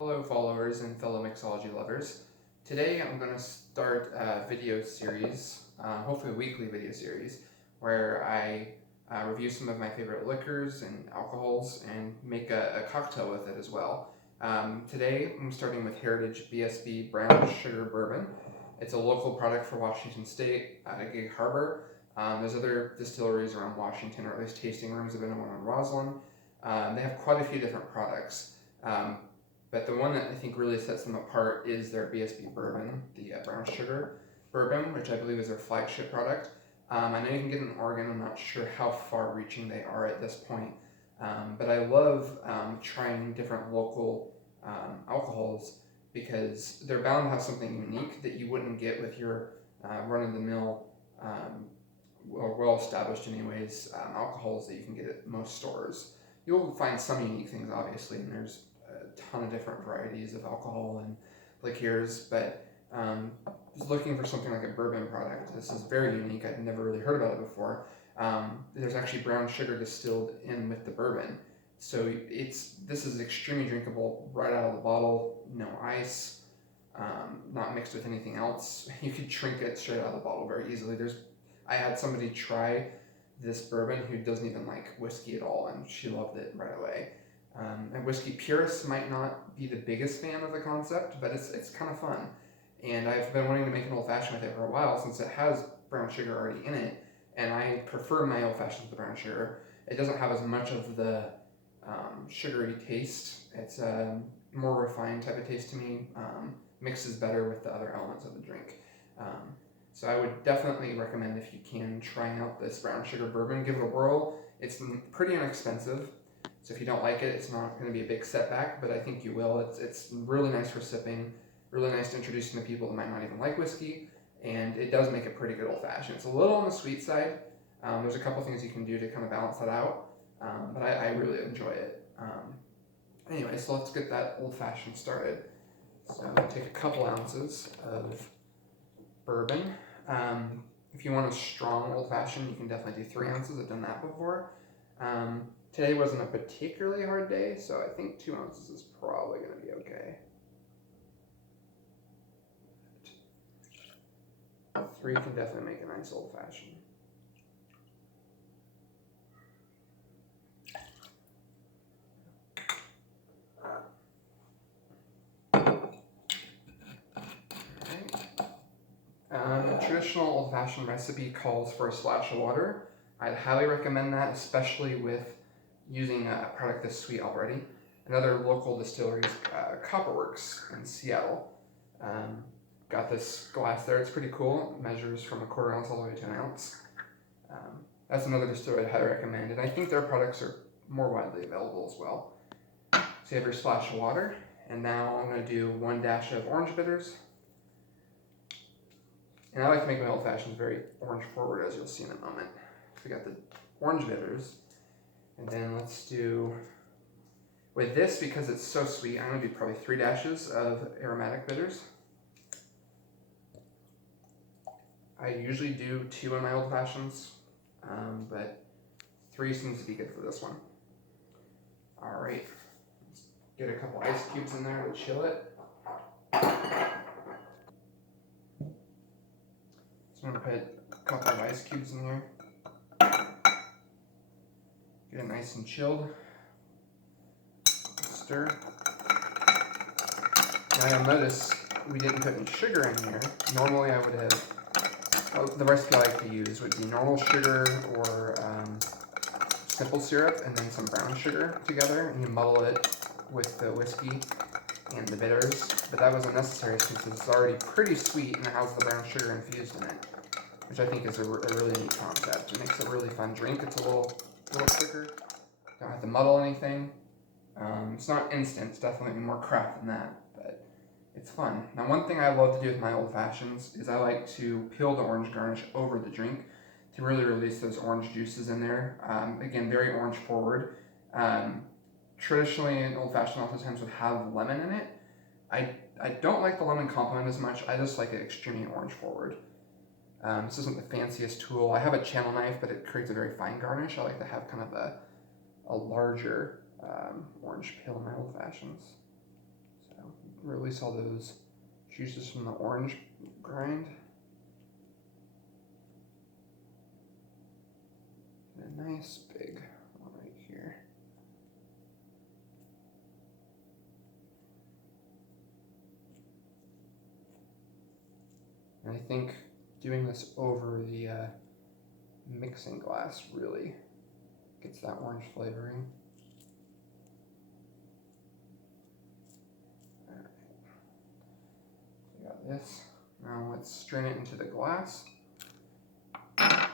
Hello followers and fellow mixology lovers. Today I'm going to start a video series, hopefully a weekly video series, where I review some of my favorite liquors and alcohols and make a cocktail with it as well. Today I'm starting with Heritage BSB Brown Sugar Bourbon. It's a local product for Washington State out of Gig Harbor. There's other distilleries around Washington, or at least tasting rooms. I've been to one on Roslyn. They have quite a few different products. But the one that I think really sets them apart is their BSB Bourbon, the brown sugar bourbon, which I believe is their flagship product. I know you can get it in Oregon. I'm not sure how far-reaching they are at this point, but I love trying different local alcohols because they're bound to have something unique that you wouldn't get with your run-of-the-mill, or well-established anyways, alcohols that you can get at most stores. You'll find some unique things, obviously, and there's a ton of different varieties of alcohol and liqueurs, but just looking for something like a bourbon product. This is very unique. I'd never really heard about it before. There's actually brown sugar distilled in with the bourbon, so this is extremely drinkable right out of the bottle. No ice, not mixed with anything else. You could drink it straight out of the bottle very easily. I had somebody try this bourbon who doesn't even like whiskey at all, and she loved it right away. And whiskey purists might not be the biggest fan of the concept, but it's kind of fun. And I've been wanting to make an old fashioned with it for a while since it has brown sugar already in it, and I prefer my old fashions with the brown sugar. It doesn't have as much of the sugary taste. It's a more refined type of taste to me. Mixes better with the other elements of the drink. So I would definitely recommend, if you can, trying out this brown sugar bourbon. Give it a whirl. It's pretty inexpensive, so if you don't like it, it's not going to be a big setback, but I think you will. It's really nice for sipping, really nice to introduce to people that might not even like whiskey, and it does make a pretty good old-fashioned. It's a little on the sweet side. There's a couple things you can do to kind of balance that out, but I really enjoy it. Anyway, so let's get that old-fashioned started. So I'm going to take a couple ounces of bourbon. If you want a strong old-fashioned, you can definitely do 3 ounces. I've done that before. Today wasn't a particularly hard day, so I think 2 ounces is probably going to be okay. 3 can definitely make a nice old-fashioned. A traditional old-fashioned recipe calls for a splash of water. I'd highly recommend that, especially with using a product this sweet already. Another local distillery is Copperworks in Seattle. Got this glass there. It's pretty cool. It measures from a 1/4 ounce all the way to 1 ounce. That's another distillery I'd highly recommend, and I think their products are more widely available as well. So you have your splash of water, and now I'm going to do 1 dash of orange bitters. And I like to make my old fashions very orange forward, as you'll see in a moment. So we got the orange bitters, and then let's do, with this, because it's so sweet, I'm going to do probably 3 dashes of aromatic bitters. I usually do 2 in my old fashions, but 3 seems to be good for this one. All right, let's get a couple ice cubes in there to chill it. So I'm going to put a couple of ice cubes in here. Get it nice and chilled. Stir. Now you'll notice we didn't put any sugar in here. Normally I would have, the recipe I like to use would be normal sugar or simple syrup and then some brown sugar together, and you muddle it with the whiskey and the bitters, but that wasn't necessary since it's already pretty sweet and it has the brown sugar infused in it, which I think is a really neat concept. It makes a really fun drink. It's a little quicker. Don't have to muddle anything. It's not instant. It's definitely more craft than that, but it's fun. Now, one thing I love to do with my old fashions is I like to peel the orange garnish over the drink to really release those orange juices in there. Again, very orange forward. Traditionally, an old fashioned oftentimes would have lemon in it. I don't like the lemon component as much. I just like it extremely orange forward. This isn't the fanciest tool. I have a channel knife, but it creates a very fine garnish. I like to have kind of a larger orange peel in my old fashions. So release all those juices from the orange grind. And a nice big one right here. And I think doing this over the mixing glass really gets that orange flavoring. Alright, we got this. Now let's strain it into the glass. And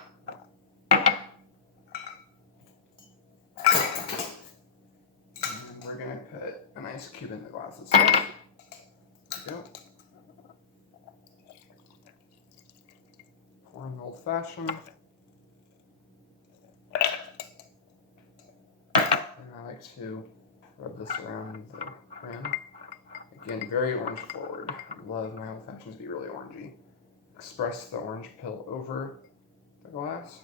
we're going to put an ice cube in the glass itself. There we go. Pouring Old Fashioned. I like to rub this around the rim. Again, very orange forward. I love my Old Fashions to be really orangey. Express the orange pill over the glass.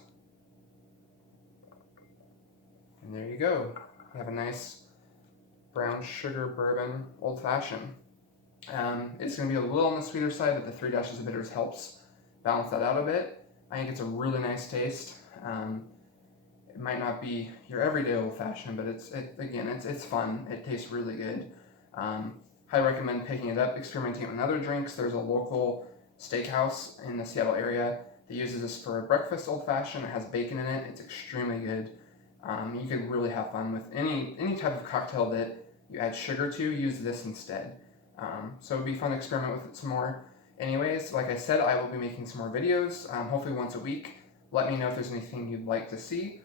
And there you go. You have a nice brown sugar bourbon Old Fashioned. It's going to be a little on the sweeter side, but the 3 dashes of bitters helps balance that out a bit. I think it's a really nice taste. It might not be your everyday Old Fashioned, but it's fun. It tastes really good. Highly recommend picking it up, experimenting with other drinks. There's a local steakhouse in the Seattle area that uses this for a breakfast Old Fashioned. It has bacon in it. It's extremely good. You can really have fun with any type of cocktail that you add sugar to. Use this instead. So it would be fun to experiment with it some more. Anyways, like I said, I will be making some more videos, hopefully once a week. Let me know if there's anything you'd like to see.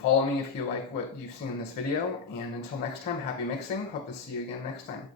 Follow me if you like what you've seen in this video. And until next time, happy mixing. Hope to see you again next time.